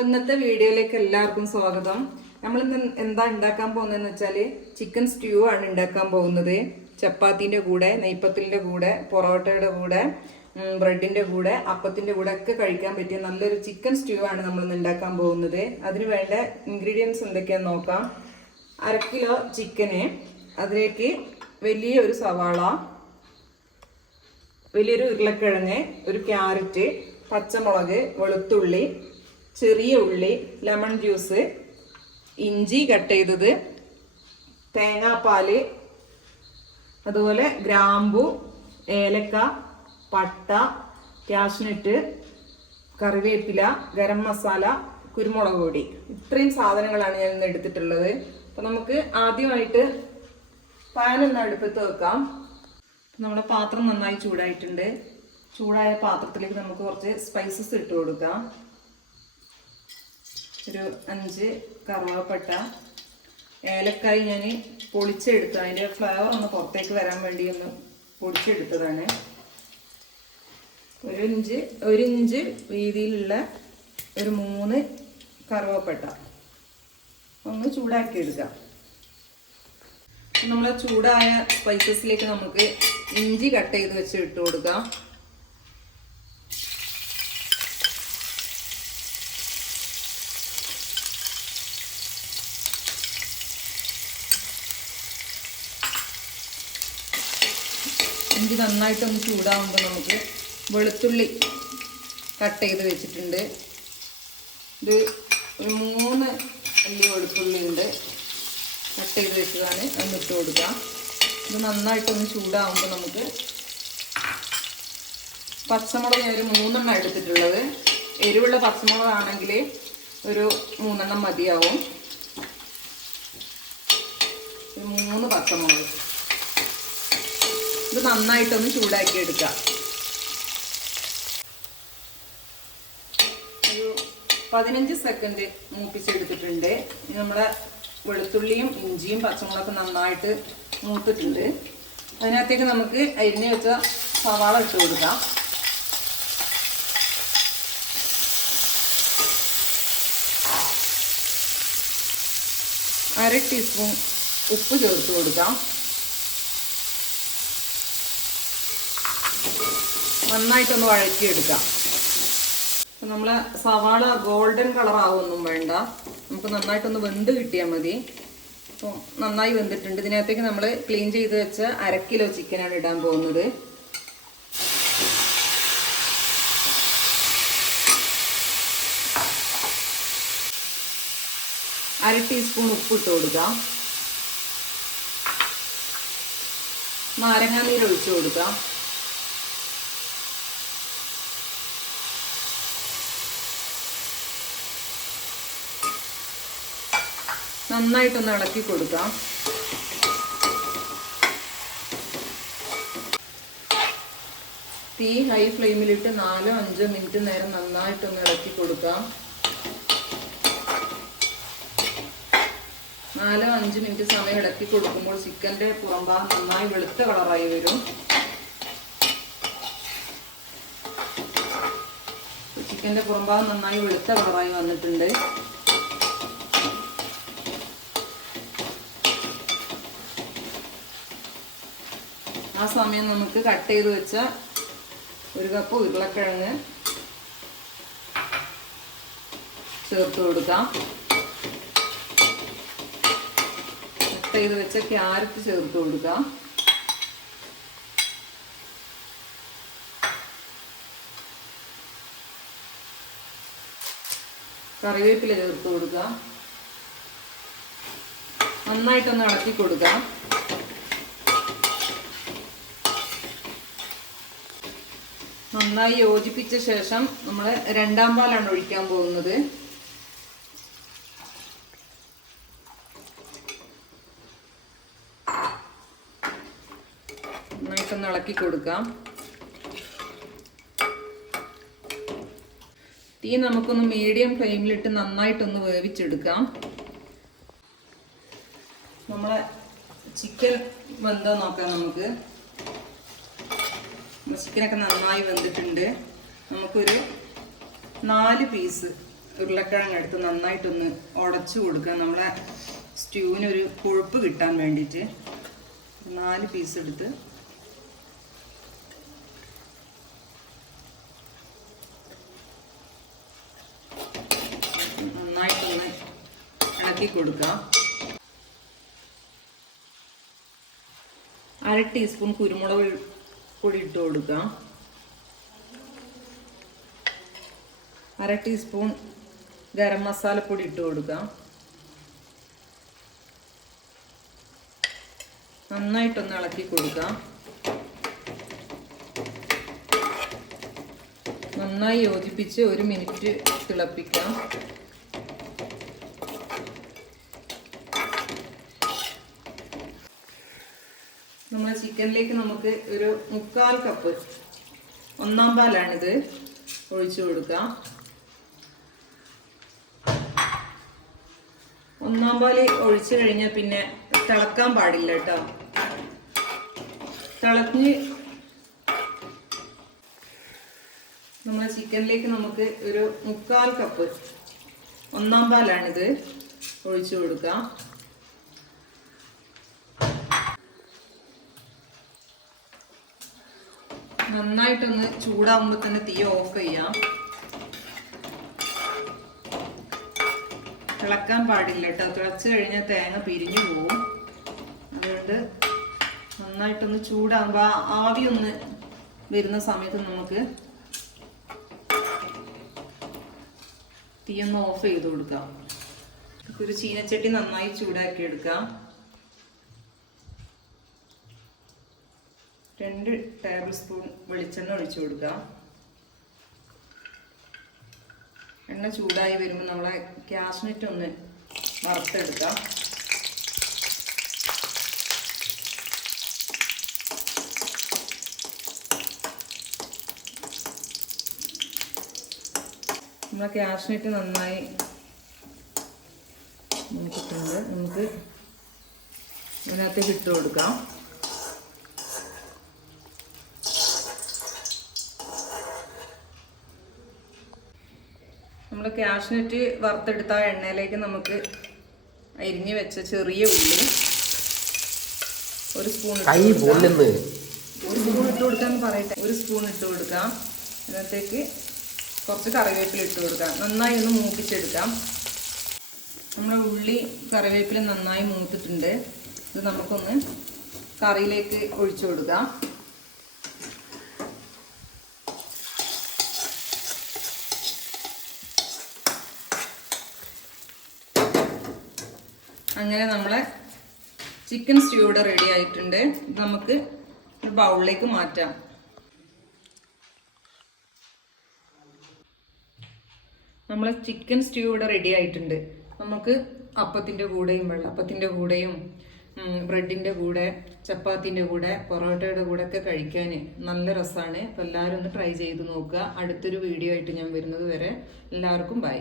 ഇന്നത്തെ വീഡിയോയിലേക്ക് എല്ലാവർക്കും സ്വാഗതം. നമ്മൾ ഇന്ന് എന്താ ഉണ്ടാക്കാൻ പോകുന്നതെന്ന് വെച്ചാൽ ചിക്കൻ സ്റ്റ്യൂ ആണ് ഉണ്ടാക്കാൻ പോകുന്നത്. ചപ്പാത്തിൻ്റെ കൂടെ, നെയ്പ്പത്തിൻ്റെ കൂടെ, പൊറോട്ടയുടെ കൂടെ, ബ്രെഡിൻ്റെ കൂടെ, അപ്പത്തിൻ്റെ കൂടെ ഒക്കെ കഴിക്കാൻ പറ്റിയ നല്ലൊരു ചിക്കൻ സ്റ്റ്യൂ ആണ് നമ്മൾ ഇന്ന് ഉണ്ടാക്കാൻ പോകുന്നത്. അതിന് വേണ്ട ഇൻഗ്രീഡിയൻസ് എന്തൊക്കെയാണെന്ന് നോക്കാം. 1/2 കിലോ ചിക്കന്, അതിലേക്ക് വലിയൊരു സവാള, വലിയൊരു ഉരുളക്കിഴങ്ങ്, ഒരു ക്യാരറ്റ്, പച്ചമുളക്, വെളുത്തുള്ളി, ചെറിയ ഉള്ളി, ലെമൺ ജ്യൂസ്, ഇഞ്ചി കട്ട് ചെയ്തത്, തേങ്ങാപ്പാൽ, അതുപോലെ ഗ്രാമ്പു, ഏലക്ക, പട്ട, കാഷ്നട്ട്, കറിവേപ്പില, ഗരം മസാല, കുരുമുളക് പൊടി. ഇത്രയും സാധനങ്ങളാണ് ഞാൻ ഇന്ന് എടുത്തിട്ടുള്ളത്. അപ്പോൾ നമുക്ക് ആദ്യമായിട്ട് പാൻ ഒന്ന് അടുപ്പത്ത് വെക്കാം. നമ്മുടെ പാത്രം നന്നായി ചൂടായിട്ടുണ്ട്. ചൂടായ പാത്രത്തിലേക്ക് നമുക്ക് കുറച്ച് സ്പൈസസ് ഇട്ട് കൊടുക്കാം. ഒരു 5 കറുവപ്പട്ട, ഏലക്കായി ഞാൻ പൊളിച്ചെടുത്തു. അതിൻ്റെ ഫ്ലേവർ ഒന്ന് പുറത്തേക്ക് വരാൻ വേണ്ടി ഒന്ന് പൊടിച്ചെടുത്തതാണ്. ഒരു ഇഞ്ച് വീതിയിലുള്ള ഒരു 3 കറുവപ്പട്ട ഒന്ന് ചൂടാക്കി എടുക്കാം. നമ്മൾ ചൂടായ സ്പൈസസിലേക്ക് നമുക്ക് ഇഞ്ചി കട്ട് ചെയ്ത് വെച്ച് ഇട്ട് കൊടുക്കാം. ഇഞ്ചി നന്നായിട്ടൊന്ന് ചൂടാകുമ്പോൾ നമുക്ക് വെളുത്തുള്ളി കട്ട് ചെയ്ത് വെച്ചിട്ടുണ്ട്. ഇത് ഒരു 3 അല്ലി വെളുത്തുള്ളി ഉണ്ട്, കട്ട് ചെയ്ത് വെച്ചതാണ്. അതൊന്ന് ഇട്ട് കൊടുക്കാം. ഇത് നന്നായിട്ടൊന്ന് ചൂടാകുമ്പോൾ നമുക്ക് പച്ചമുളക് ഞാൻ ഒരു 3 എണ്ണം എടുത്തിട്ടുള്ളത്. എരിവുള്ള പച്ചമുളകാണെങ്കിൽ ഒരു 3 എണ്ണം മതിയാവും. ഒരു 3 പച്ചമുളക്. ഇത് നന്നായിട്ടൊന്ന് ചൂടാക്കി എടുക്കാം. ഒരു 15 സെക്കൻഡ് മൂപ്പിച്ചെടുത്തിട്ടുണ്ട്. നമ്മുടെ വെളുത്തുള്ളിയും ഇഞ്ചിയും പച്ചമുളകൊക്കെ നന്നായിട്ട് മൂത്തിട്ടുണ്ട്. അതിനകത്തേക്ക് നമുക്ക് അരിഞ്ഞ് വെച്ച സവാള ഇട്ട് കൊടുക്കാം. അര ടീസ്പൂൺ ഉപ്പ് ചേർത്ത് കൊടുക്കാം. നന്നായിട്ടൊന്ന് വഴറ്റിയെടുക്കാം. അപ്പം നമ്മളെ സവാള ഗോൾഡൻ കളർ ആവുമൊന്നും വേണ്ട, നമുക്ക് നന്നായിട്ടൊന്ന് വെന്ത് കിട്ടിയാൽ മതി. അപ്പം നന്നായി വെന്തിട്ടുണ്ട്. ഇതിനകത്തേക്ക് നമ്മൾ ക്ലീൻ ചെയ്ത് വെച്ച 1/2 കിലോ ചിക്കനാണ് ഇടാൻ പോകുന്നത്. അര ടീസ്പൂൺ ഉപ്പ് ഇട്ട് കൊടുക്കാം. നാരങ്ങാനീര് ഒഴിച്ചു കൊടുക്കാം. നന്നായിട്ടൊന്ന് ഇളക്കി കൊടുക്കാം. തീ ഹൈ ഫ്ലെയിമിലിട്ട് 4-5 മിനിറ്റ് നേരം നന്നായിട്ടൊന്ന് ഇളക്കി കൊടുക്കാം. 4-5 മിനിറ്റ് സമയം ഇളക്കി കൊടുക്കുമ്പോൾ ചിക്കൻ്റെ പുറംഭാഗം നന്നായി വെളുത്ത കളറായി വരും. ചിക്കൻ്റെ പുറംഭാഗം നന്നായി വെളുത്ത കളറായി വന്നിട്ടുണ്ട്. ആ സമയം നമുക്ക് കട്ട് ചെയ്ത് വെച്ച 1 കപ്പ് ഉരുളക്കിഴങ്ങ് ചേർത്ത് കൊടുക്കാം. കട്ട് ചെയ്ത് വെച്ച ക്യാരറ്റ് ചേർത്ത് കൊടുക്കാം. കറിവേപ്പില ചേർത്ത് കൊടുക്കാം. നന്നായിട്ടൊന്ന് ഇളക്കി കൊടുക്കാം. നന്നായി യോജിപ്പിച്ച ശേഷം നമ്മൾ 2ാം പാലാണ് ഒഴിക്കാൻ പോകുന്നത്. നന്നായിട്ടൊന്ന് ഇളക്കി കൊടുക്കാം. തീ നമുക്കൊന്ന് മീഡിയം ഫ്ലെയിമിലിട്ട് നന്നായിട്ടൊന്ന് വേവിച്ചെടുക്കാം. നമ്മളെ ചിക്കൻ വെന്തോ നോക്കാം. നമുക്ക് ചിക്കനൊക്കെ നന്നായി വെന്തിട്ടുണ്ട്. നമുക്കൊരു 4 പീസ് ഉരുളക്കിഴങ്ങ് എടുത്ത് നന്നായിട്ടൊന്ന് ഉടച്ചു കൊടുക്കുക. നമ്മളെ സ്റ്റ്യൂവിനൊരു കൊഴുപ്പ് കിട്ടാൻ വേണ്ടിയിട്ട് 4 പീസ് എടുത്ത് നന്നായിട്ടൊന്ന് ഇളക്കി കൊടുക്കുക. 1/2 ടീസ്പൂൺ കുരുമുളക് പൊടി ഇട്ട് കൊടുക്കുക. 1/2 ടീസ്പൂൺ ഗരം മസാലപ്പൊടി ഇട്ട് കൊടുക്കുക. നന്നായിട്ടൊന്ന് ഇളക്കി കൊടുക്കുക. നന്നായി യോജിപ്പിച്ച് 1 മിനിറ്റ് തിളപ്പിക്കാം. നമ്മുടെ ചിക്കനിലേക്ക് നമുക്ക് ഒരു 3/4 കപ്പ് 1-ാം പാലാണിത് ഒഴിച്ചു കൊടുക്കാം. 1-ാം പാല് ഒഴിച്ചു കഴിഞ്ഞാൽ പിന്നെ തിളക്കാൻ പാടില്ല കേട്ടോ. തിളഞ്ഞ് നമ്മുടെ ചിക്കനിലേക്ക് നമുക്ക് ഒരു 3/4 കപ്പ് 1-ാം പാലാണിത് ഒഴിച്ചു കൊടുക്കാം. നന്നായിട്ടൊന്ന് ചൂടാവുമ്പോൾ തന്നെ തീ ഓഫ് ചെയ്യാം. തിളക്കാൻ പാടില്ല കേട്ടോ. തിളച്ച് കഴിഞ്ഞാൽ തേങ്ങ പിരിഞ്ഞു പോവും. അതുകൊണ്ട് നന്നായിട്ടൊന്ന് ചൂടാകുമ്പോൾ ആവി ഒന്ന് വരുന്ന സമയത്ത് നമുക്ക് തീ ഒന്ന് ഓഫ് ചെയ്ത് കൊടുക്കാം. ഒരു ചീനച്ചട്ടി നന്നായി ചൂടാക്കി എടുക്കാം. 2 ടേബിൾ സ്പൂൺ വെളിച്ചെണ്ണ ഒഴിച്ചു കൊടുക്കാം. എണ്ണ ചൂടായി വരുമ്പോൾ നമ്മളെ കാഷ്നട്ട് ഒന്ന് വറുത്തെടുക്കാം. നമ്മളെ കാഷ്നട്ട് നന്നായി നോക്കിയിട്ടുണ്ട്. നമുക്ക് അതിനകത്തേക്ക് ഇട്ട് കൊടുക്കാം. നമ്മൾ കാഷ്നട്ട് വറുത്തെടുത്ത എണ്ണയിലേക്ക് നമുക്ക് അരിഞ്ഞ് വെച്ച ചെറിയ ഉള്ളി 1 സ്പൂൺ ഇട്ട് കൊടുക്കാന്ന് പറയട്ടെ. 1 സ്പൂൺ ഇട്ട് കൊടുക്കാം. അതിനകത്തേക്ക് കുറച്ച് കറിവേപ്പില ഇട്ട് കൊടുക്കാം. നന്നായി ഒന്ന് മൂപ്പിച്ചെടുക്കാം. നമ്മുടെ ഉള്ളി കറിവേപ്പില നന്നായി മൂത്തിട്ടുണ്ട്. ഇത് നമുക്കൊന്ന് കറിയിലേക്ക് ഒഴിച്ചു കൊടുക്കാം. അങ്ങനെ നമ്മളെ ചിക്കൻ സ്റ്റ്യൂ ഇവിടെ റെഡി ആയിട്ടുണ്ട്. ഇത് നമുക്ക് ഒരു ബൗളിലേക്ക് മാറ്റാം. നമ്മളെ ചിക്കൻ സ്റ്റ്യൂ ഇവിടെ റെഡി ആയിട്ടുണ്ട്. നമുക്ക് അപ്പത്തിൻ്റെ കൂടെയും വെള്ളപ്പത്തിൻ്റെ കൂടെയും ബ്രെഡിൻ്റെ കൂടെ ചപ്പാത്തിൻ്റെ കൂടെ പൊറോട്ടയുടെ കൂടെ ഒക്കെ കഴിക്കാൻ നല്ല രസമാണ്. അപ്പോൾ എല്ലാവരും ഒന്ന് ട്രൈ ചെയ്ത് നോക്കുക. അടുത്തൊരു വീഡിയോ ആയിട്ട് ഞാൻ വരുന്നത് വരെ എല്ലാവർക്കും ബൈ.